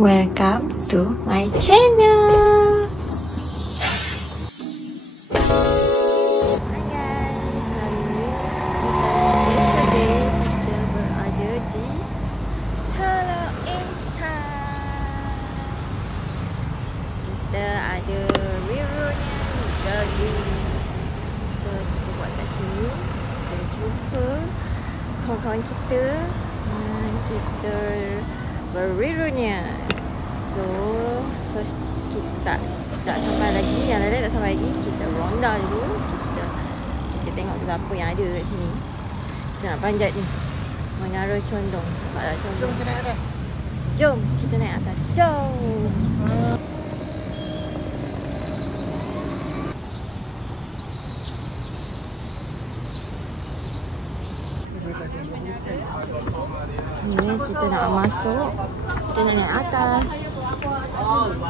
Welcome to my channel. Hai guys, hari ni kita berada di Teluk Intan. Kita ada Rivernya Gagis. So kita buat kat sini, kita jumpa kawan-kawan kita dan kita berrirunya. So first kita tak sampai lagi, yang lain tak sampai lagi, kita ronda dulu. Kita tengok dulu apa yang ada kat sini. Kita nak panjat ni Menara Condong. Nampak tak condong? Jom kita naik atas. Jom kita naik atas. Jom. Ni kita nak masuk. Kita nak naik atas.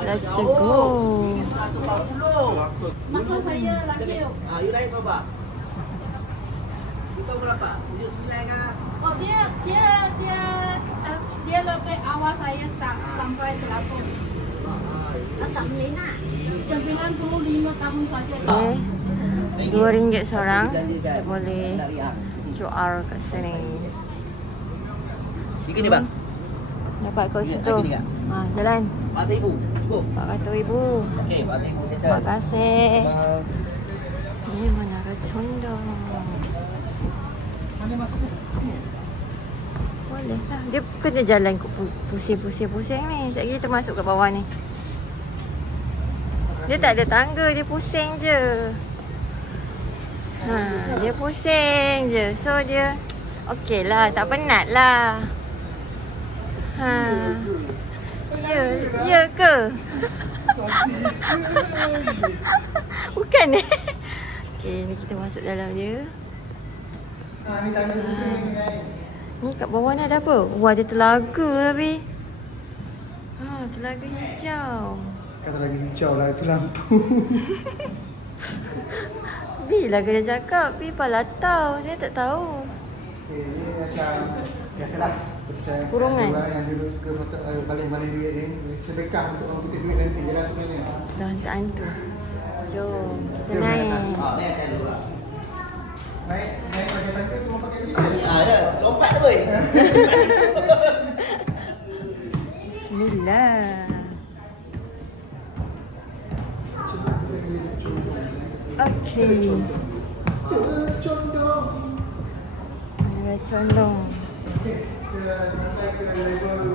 Let's go. Masa saya lagi. You naik berapa? Kita berapa? 79 kan? Oh dia lebih awal saya sampai 100. Tak melena. 95 tahun saja. Okay. RM2 seorang. Kita boleh QR kat sini. Sikit ni bang. Dapat kat situ. Lagi ni tak? Ha, jalan. 4,000. Cukup. RM400,000. Okey, 4,000 settle. Terima kasih. Ni Menara Condong. Mana masuk ni? Boleh lah. Dia kena jalan pusing-pusing ni. Tak kira kita masuk kat bawah ni. Dia tak ada tangga. Dia pusing je. Ha, dia pusing je. So dia okey lah. Tak penat lah. Ha. Ya ke? Bukan eh? Okey, ni kita masuk dalam dia. Ha, ni tangga pusing ni kan. Ni kat bawah ni ada apa? Wah, ada telaga habis. Ha, telaga hijau. Kata lagi hijau lah, itu lampu. Bi lah kena cakap. Bi pala tahu. Saya tak tahu. Okey, ni macam biasalah. Kurungan. Yang dulu suka foto baling-baling duit ni. Sedekah untuk orang putih duit nanti. Jelas sebenarnya. Dah hantu. Jom, kita naik. Naik atas dulu lah. Naik pakai tangga tu mau pakai lift. Ya, lompat tu boy. Bismillah. Okey. Condong. Menara Condong. Okey, kita sampai ke level 1.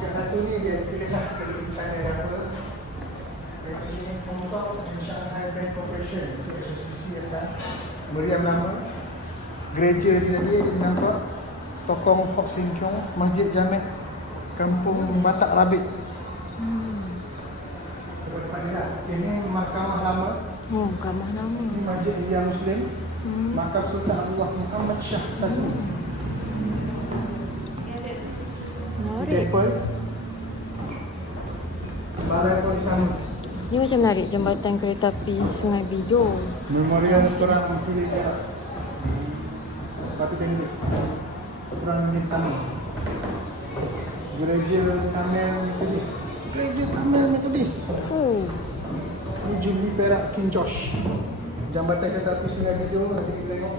Yang satu ni dia pilihlah kedudukan dia apa. Dari sini Hongkong Shanghai Bank Corporation, HSBC kan. Meriam nama. Gereja dia ni nampak Tokong Hock Sin Kiong, Masjid Jamek Kampung Matak Rabit. Depan ni lah. Ini mahkamah lama. Oh, kamar nama. Ini Masjid Yang Muslim. Makam Sultan Abdullah Muhammad Shah I. Menarik. Temple. Balai pun sama. Ni macam menarik. Jambatan kereta api Sungai Bijo. Memorial perang pilih jarak. Batu pendek. Perang Dunia Pertama. Gereja Tamil Methodist. Gereja Tamil Methodist. Fuh. Ini Jubilee Perak King George. Jambatan kereta api Sungai Bijo. Nanti kita tengok.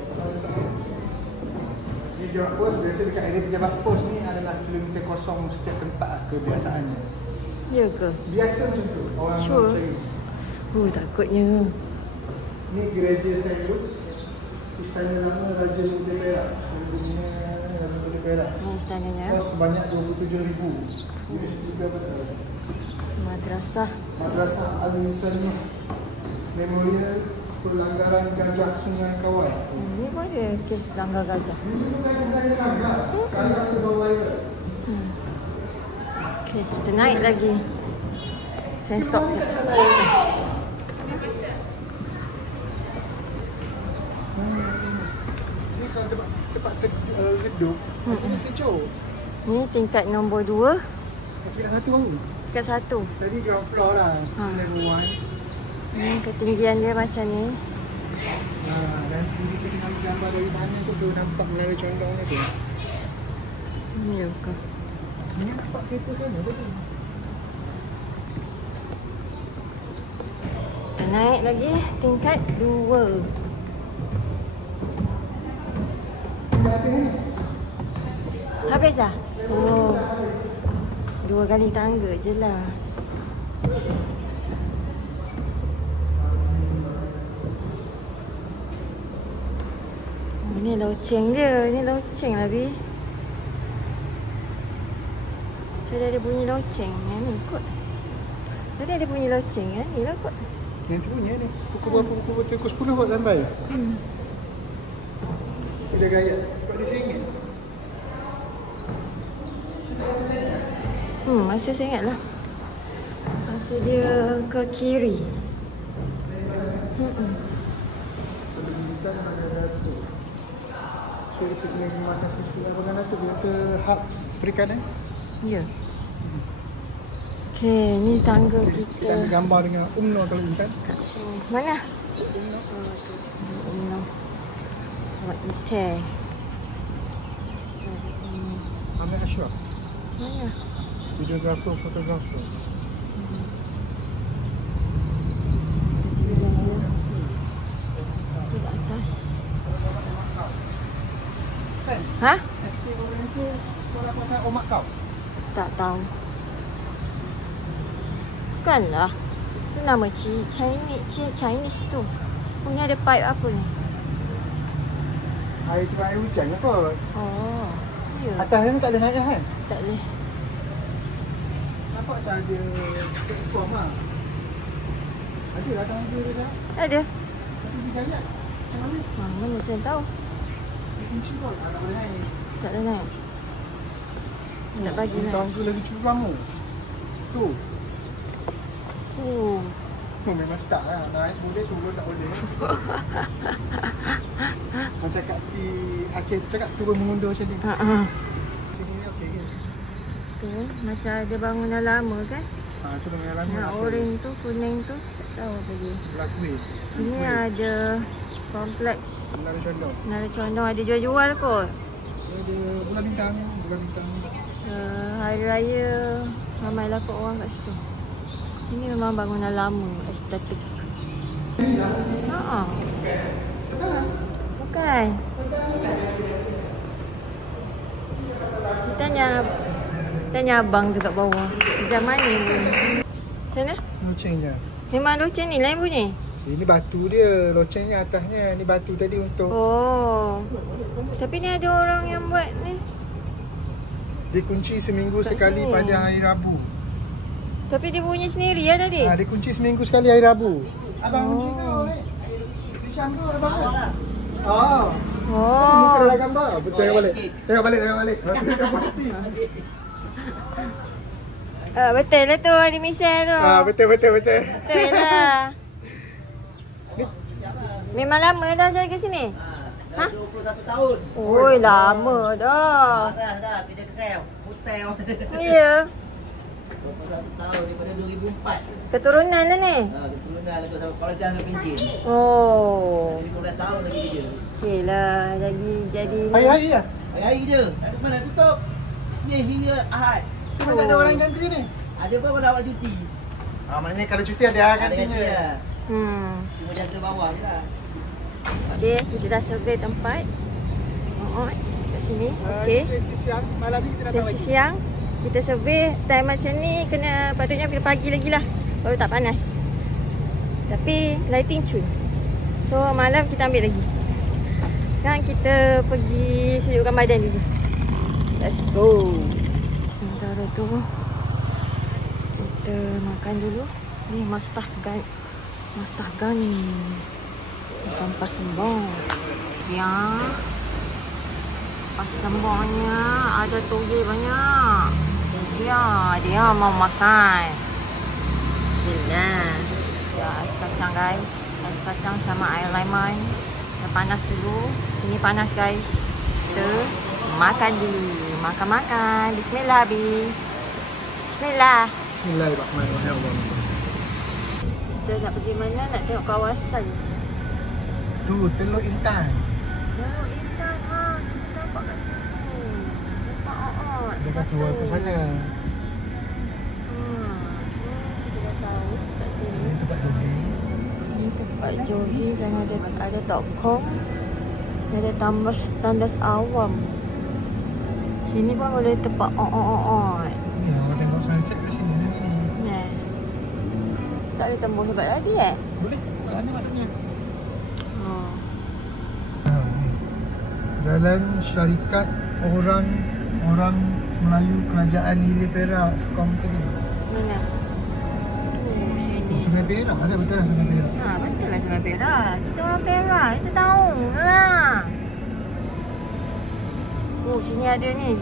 Ini pejabat pos. Biasa dekat area pejabat pos ni adalah kilometer kosong setiap tempat kebiasaannya. Ya ke? Biasa macam tu. Orang Sure. cari. Takutnya. Ni gereja saya dulu. Istana lama Raja Muda Perak. Sebelumnya Raja Muda Perak. Ni istananya. Kos sebanyak 27,000. Ini juga Madrasah. Madrasah Al-Musannih. Memorial Pelanggaran Gajah Sungai Kawai. Ni pun ada kes pelanggar gajah. Ini bukan gajah. Sekarang aku bawa viral. Okey, kita naik lagi. Saya stop. Ini kalau tempat gedung, ini sejuk. Ni tingkat nombor 2. Tingkat 1 baru. Tingkat 1. Tadi ground floor lah. Level 1. Ni ketinggian dia macam ni. Dan kita tengok gambar dari sana tu nampak Menara Condong ni tu. Ya ke? Ni nampak kereta sana tadi. Kita naik lagi tingkat 2. Dah habis ni. Habis dah? Oh. 2 kali tangga je lah. Ni loceng dia. Ni loceng lah, Bi. Tadi ada bunyi loceng. Yang ni kot. Tadi ada bunyi loceng kan? Ni lah kot. Nanti punya ni. Pukul berapa? Pukul 10 kot sampai. Dia gaya. Sebab dia sengit. Masa saya ingat lah. Masa dia ke kiri. So kita kena makan seafood abang tu. Dia kata hub perikanan. Ya. Okey, ni tangga Kita kita. ambil gambar dengan Umno kalau ikan. Kat sini. Mana? Umno. Buat ikan. Ambil Ashraf. Mana? Videografer, fotografer. Di atas. Kan? Ha? SK orang tu sekolah pasal omak kau. Tak tahu. Kan lah. Itu nama Chinese tu. Punya ada pipe apa ni? Air tu air hujan ke kot. Oh. Ya. Atas ni tak ada naik kan? Tak boleh. Nampak macam ada platform lah. Ada lah tangga dia dah. Ada. Tapi dia gayat. Macam mana? Mana saya tahu. Dia kunci kot. Tak boleh naik. Tak ada naik. Nak bagi naik. Tangga lagi curam tu. Tu. Memang tak lah. Naik boleh, turun tak boleh. Macam kat di Aceh tu cakap turun mengundur macam ni. Sini ni okey ke? Tu macam ada bangunan lama kan? Tu dengan lama. Yang oren tu, kuning tu. Tak tahu apa dia. Black Way. Sini ada kompleks Menara Condong. Menara Condong ada jual-jual kot. Ada bulan bintang. Bulan bintang. Hari Raya ramailah kot orang kat situ. Sini memang bangunan lama, estetik. Haa. Bukan. Tanya abang tu kat bawah. Sejam mana pun. Macam mana? Locengnya. Memang loceng ni lain bunyi? Ini batu dia. Locengnya atasnya. Ni batu tadi untuk. Oh. Tapi ni ada orang yang buat ni. Dikunci seminggu Kat sekali sini. pada hari Rabu. Tapi dia bunyi sendiri ya tadi? Dikunci seminggu sekali hari Rabu. Abang kunci tu. Di Syam tu abang lah. Oh. Muka dalam gambar. Betul, tengok balik. Tengok balik. Tengok pasti. Betul lah tu ada misal tu. Betul. Betul lah. Memang lama dah saya ke sini? Dah 21 tahun. Oi, lama dah. Paras dah kerja kerem. Hotel. Oh, ya. 21 tahun daripada 2004. Keturunan lah ni. Keturunan aku sampai Kuala Dah sampai Pencin. Oh. Jadi 15 tahun lagi kerja. Okey lah. Jadi ni. Hari-hari lah. Hari-hari kerja. Tak ada mana tutup. Isnin hingga Ahad. Cuma tak ada orang ganti ni. Ada pun pada awak cuti. Maknanya kalau cuti ada gantinya. Lah. Cuma jaga bawah je lah. Okey, kita dah survey tempat. Kat sini. Okey. Sesi siang. Malam ni kita datang Sesi lagi. siang. Kita survey time macam ni patutnya bila pagi lagi lah. Baru tak panas. Tapi lighting cun. So malam kita ambil lagi. Sekarang kita pergi sejukkan badan dulu. Let's go. Sementara tu kita makan dulu. Ni mastahgan. Tanpa sembong. Ya. Pas sembongnya ada toge banyak. Dia mau makan. Bismillah. Ya, ais kacang guys. Ais kacang sama air lemon. Kita panas dulu. Sini panas guys. Kita makan dulu. Makan. Bismillah Abi. Bismillah. Bismillahirrahmanirrahim. Kita nak pergi mana? Nak tengok kawasan. Tu Teluk Intan. Teluk Intan ha. Kita nampak kat situ. Nampak Dia kata keluar ke sana. Sudah tahu kat sini. Ini tempat jogging. Ini tempat jogging sama ada .com. Ada tandas awam. Sini pun boleh tempat on. Ni orang tengok sunset kat sini ni. Nah. Tak boleh tembus hebat lagi Boleh. Kat mana maksudnya? Oh. Jalan Syarikat Orang Melayu Kerajaan Hilir Perak, Sukom tadi. Mana? Oh, sini. Sungai Perak kan? Betul lah Sungai Perak. Ha, betul lah Sungai Perak. Kita orang Perak, kita tahu lah. Oh, sini ada ni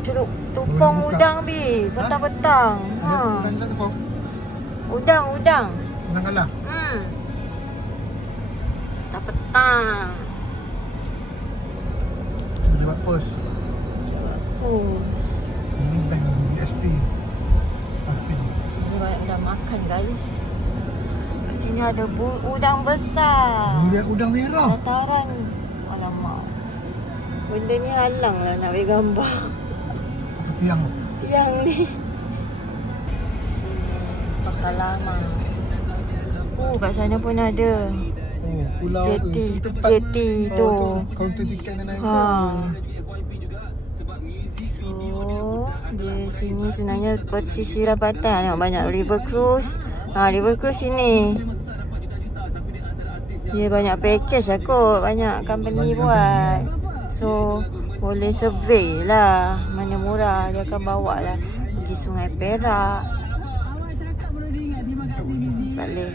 curug tupang udang bi. Petang-petang. Ada udang kita tu, Pau? Udang. Udang kalah. Petang-petang. Cuba buat post. Oh, Ini bank BSP. Parfum. sini banyak udang makan guys. Kat sini ada udang besar. Udang merah. Dataran. Alamak. Benda ni halang lah nak ambil gambar. Tiang. Tiang ni. Pakai lama. Oh, kat sana pun ada. Oh, pulau Jeti tu. Kaunter tiket dan lain Ha. So, di sini sebenarnya pesisir pantai. Tengok banyak river cruise. River cruise sini. Dia banyak package lah kot. Banyak company buat. So, boleh survey lah mana murah. Dia akan bawa lah pergi Sungai Perak. Boleh.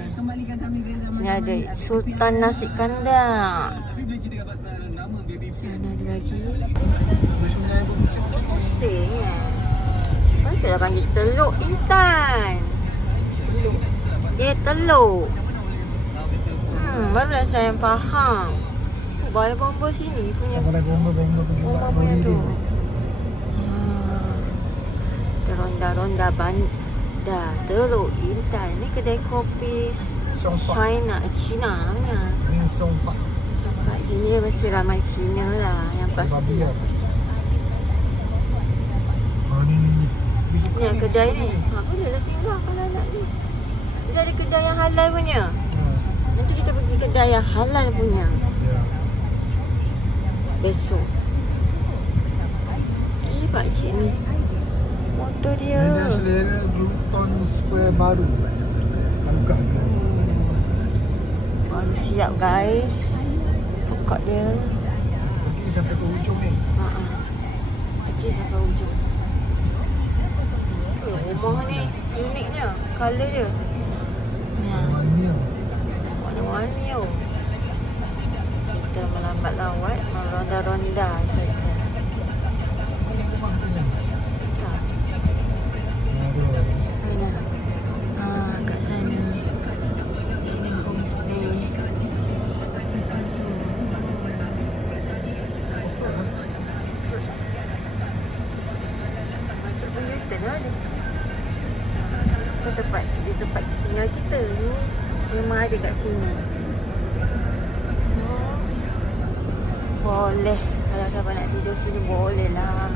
Sini ada Sultan Nasi Kandar. Sana ada lagi. Sungai Bukit. Pusing Masa dah panggil Teluk Intan. Dia teluk. Barulah saya faham. Balai bomba sini punya. Balai bomba punya tu. Ronda-ronda bandar Teluk Intan. Ni kedai kopi Cina punya. Ini Songfa. Kat sini mesti ramai Cina lah. Yang pasti. Ni yang kedai ni. Boleh lah tinggal kalau nak ni. Dia ada kedai yang halal punya. Nanti kita pergi kedai yang halal punya. Besok. Pak cik ni. Motor dia. Dia selera Bruton Square baru. Buka ke? Baru siap guys. Pokok dia. Pergi sampai ke ujung ni. Pergi sampai ujung. Rumah ni uniknya. Colour dia. Warna-warni tau. Kita melambat lawat. Meronda-ronda saja. Kat sana. Ini homestay. Masuk Fullerton lah ni. Di tempat tinggal kita ni. Memang ada kat sini. Boleh. Kalau siapa nak tidur sini boleh lah.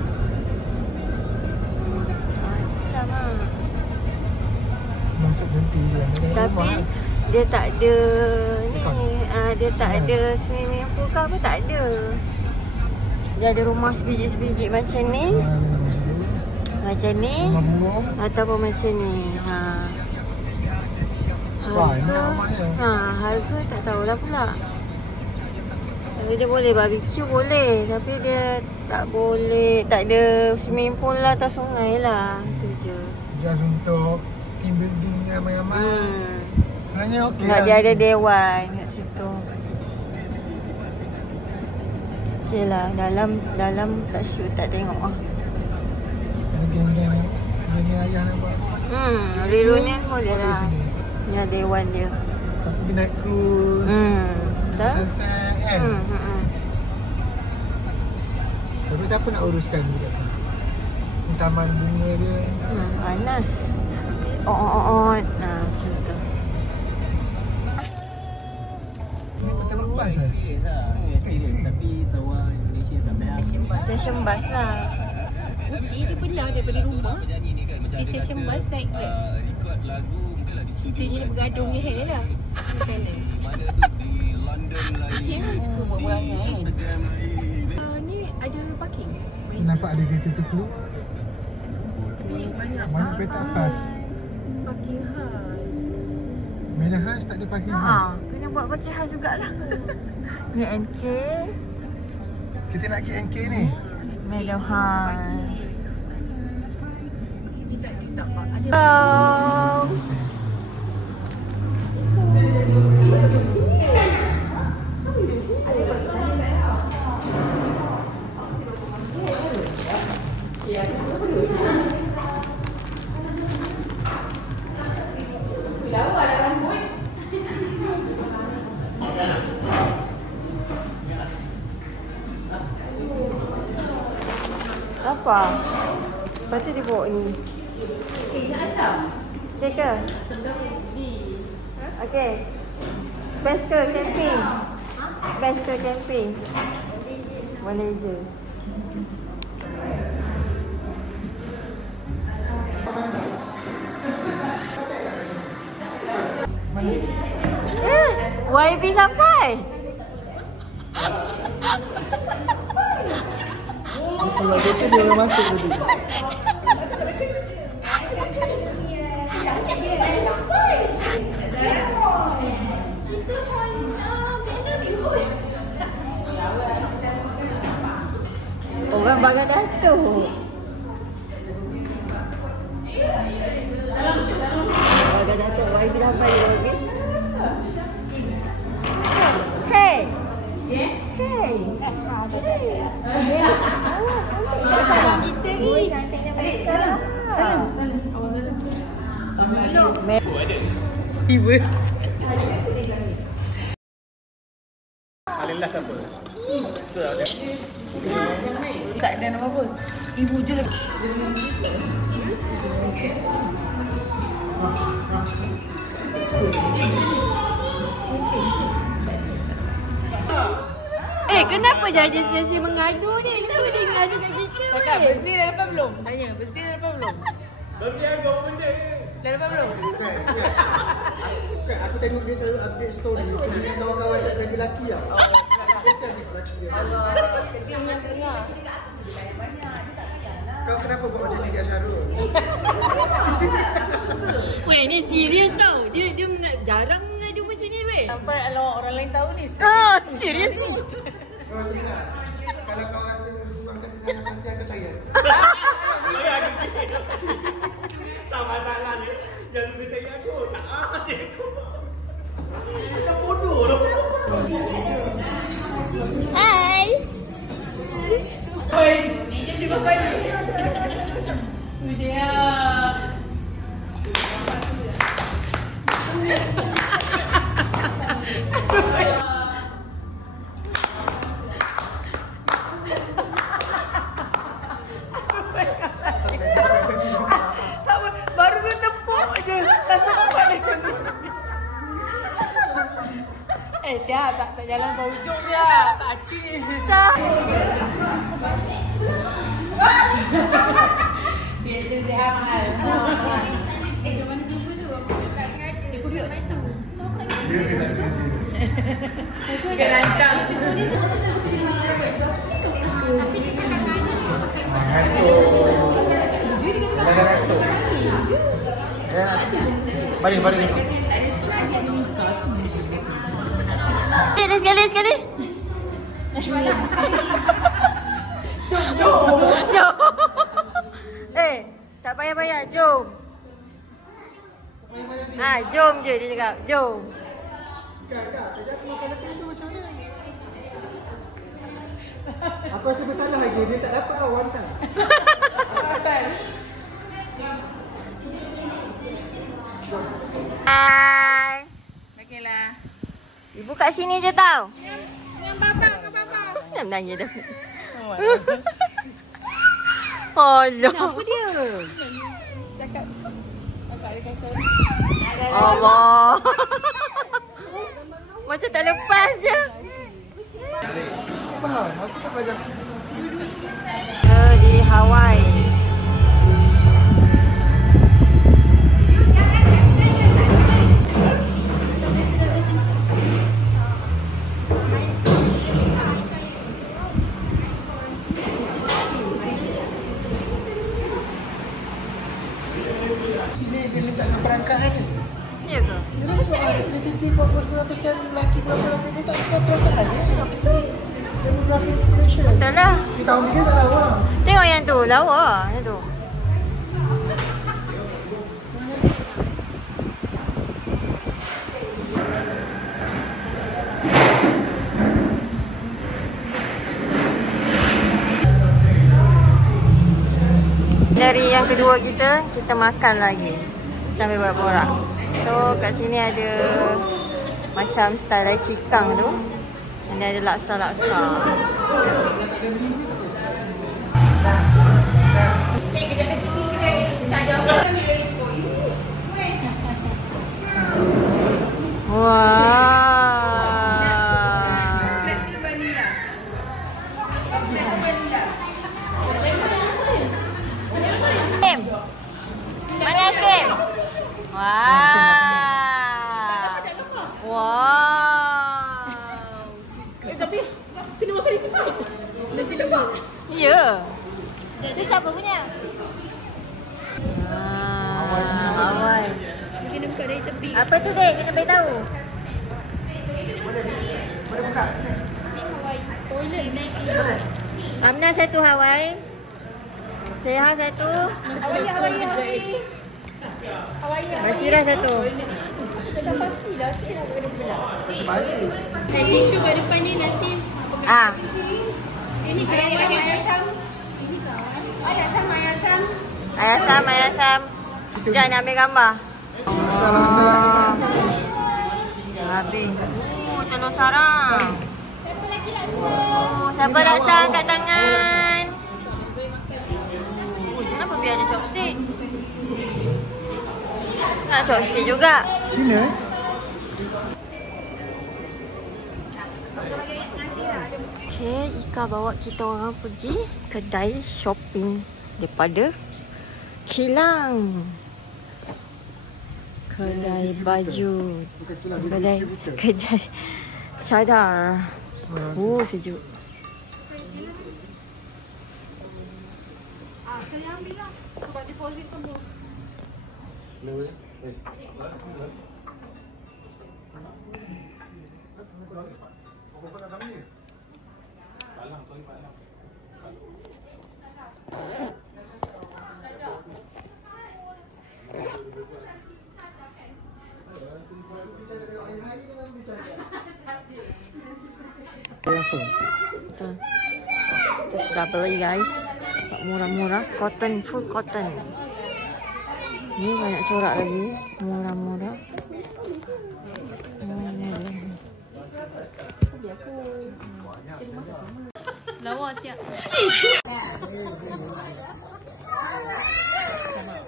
Macam lah. Masuk nanti dia. Tapi dia tak ada ni. Dia tak ada swimming pool ke apa, tak ada. Dia ada rumah sebiji-sebiji macam ni. Macam ni. Ataupun macam ni. Harga tak tahulah pula. Dia boleh barbecue boleh, tapi dia tak boleh, tak ada swimming pool lah atas sungai lah. Itu je. Just untuk team building ni ramai-ramai. Sebenarnya okey lah. Dia ada dewan kat situ. Okey lah, dalam tak shoot, tak tengok lah. Ada geng-geng ayah nak buat. Reunion boleh lah. Ni ada dewan dia. Lepas tu pergi naik cruise. Betul? Sunset kan? Tapi siapa nak uruskan dekat sini? Ni taman bunga dia. Panas. Nah, macam tu. Ni pertama bas lah. Tapi tahu Indonesia tak best. Station bus lah. kunci, dia belah daripada rumah. Di stesen bas naik Grab. Ceritanya dia bergaduh dengan hair lah. Cik lah suka buat perangai kan. Ni ada parking. Nampak ada kereta tu keluar. Mana petak khas? Parking khas. Merah khas tak ada parking khas. Kena buat parking khas jugalah. Ni MK. Kita nak pergi MK ni. Merah khas. Hello. Apa? Lepas tu dia bawa ni. Okay ke? Okay. Best ke camping? Best ke camping? Malaysia. YB sampai. Kalau betul dia orang masuk tadi. Orang bagai Datuk. Bagai Datuk, YB sampai dia YB. Hey. Hey. Kita sayang kita ni. Salam. Ibu. Paling last apa? Tu ada. Tak ada nama apa. Ibu je lagi. Kenapa jadi sesi mengadu ni? Kenapa dia mengadu kat kita? Cakap, birthday dah dapat belum? Tanya, birthday dah dapat belum? Birthday ada benda. Dah dapat belum? Bukan, aku tengok dia selalu update story. Dia dengan kawan-kawan tak jaga lelaki lah. Kesian dia lelaki dia. Sedihnya dengar. Kau kenapa buat macam ni kat Syarul? Weh, ni serius tau. Dia jarang mengadu macam ni weh. Sampai kalau orang lain tahu ni. Serius ni. Kau cerita. Kalau kau rasa Tuhan kasih sayang nanti aku percaya. Tak masalah dia. Jangan lebih sayang aku. Tak ada aku. Kau bodoh lah. Hai. Ni je dia bapak ni. Baru dua tepuk je. Tak sempat lagi. Siap. Tak jalan bawah ujung siap. Tak acik. Reaction sihat mahal. Jom mana jumpa tu? Ikut dia main tu. Dia kena sengaja. Dia rancang. Baring. Sekali. Jom. Tak payah, jom. Jom je dia cakap. Jom. Kak, tadi aku makan lepas tu macam mana? Apa rasa bersalah lagi? Dia tak dapat tau hantar. Hai. Okeylah. Ibu kat sini je tau. Dengan bapa. Nak nanya dah. Alah. Kenapa dia? Cakap. Apa dia kata? Allah. Macam tak lepas je. Faham? Aku tak belajar. Di Hawaii. mesti 49% lelaki berapa dia tak ada perasaan ni. Demografi population. Betul lah. Di tahun ni tak lawa. Tengok yang tu, lawa yang tu. Dari yang kedua kita makan lagi sambil borak-borak. So kat sini ada macam style cikang tu. Ini ada laksa-laksa. Wah. Mana Sim? Wow. Wow. Tapi kena makan dia cepat. Nanti lemak. Ya. Itu siapa punya? Awal. Kena buka dari tepi. Apa tu dek? Kena beritahu. Toilet next. Amna satu Hawaii. Seha satu. Hawaii. Basirah satu. Dah pastilah saya nak kena belah. Tisu kat depan ni nanti. Ah. Ini saya ayam. Ini kawan. Ayam sam. Jangan ambil gambar. Habis. Telur sarang. Siapa lagi laksa? Siapa laksa angkat tangan? Kenapa biar ada chopstick? Nak chopstick juga. Cina Okay, Ika bawa kita orang pergi kedai shopping daripada kilang. Kedai baju. Kedai cadar. Oh, sejuk. Saya ambil lah. Sebab deposit semua. Kita sudah beli guys. Murah-murah. Cotton, full cotton. Ni banyak corak lagi. Murah-murah. Lawa siap.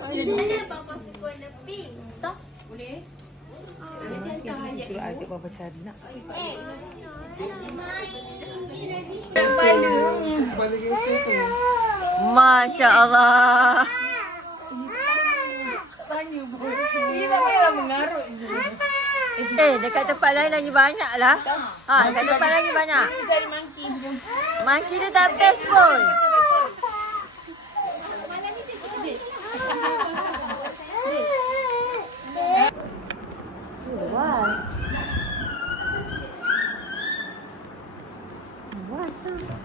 Ada bapa suka lebih. Toh? Boleh? Suruh ajak bapa cari nak. Masya Allah. Ini tak payahlah mengarut. Dekat tempat lain lagi banyak lah. Dekat tempat lagi banyak. Cari monkey. Monkey dia tak best pun. Luas. Luas lah.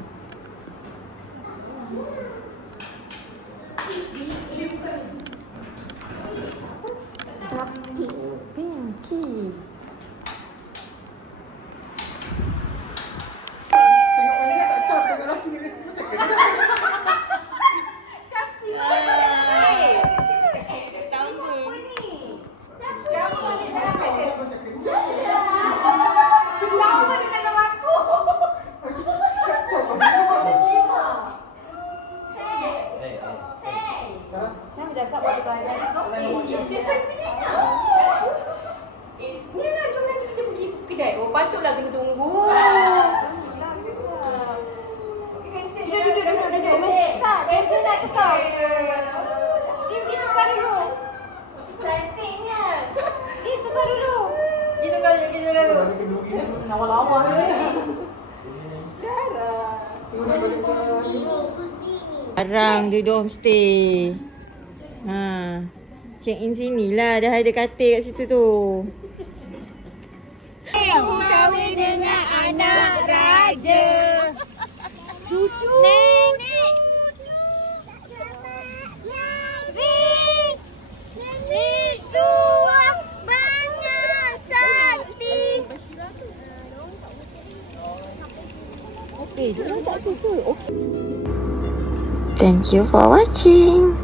Pinky. tengok mana tak cap tengok lelaki ni macam kena. Patutlah kena tunggu. Lawa-lawa ni. Sekarang duduk homestay. Check in sini lah. Dah ada katil kat situ tu. kahwin dengan anak raja. Cucu. Nenek. Nenek tua banyak sakti. Thank you for watching.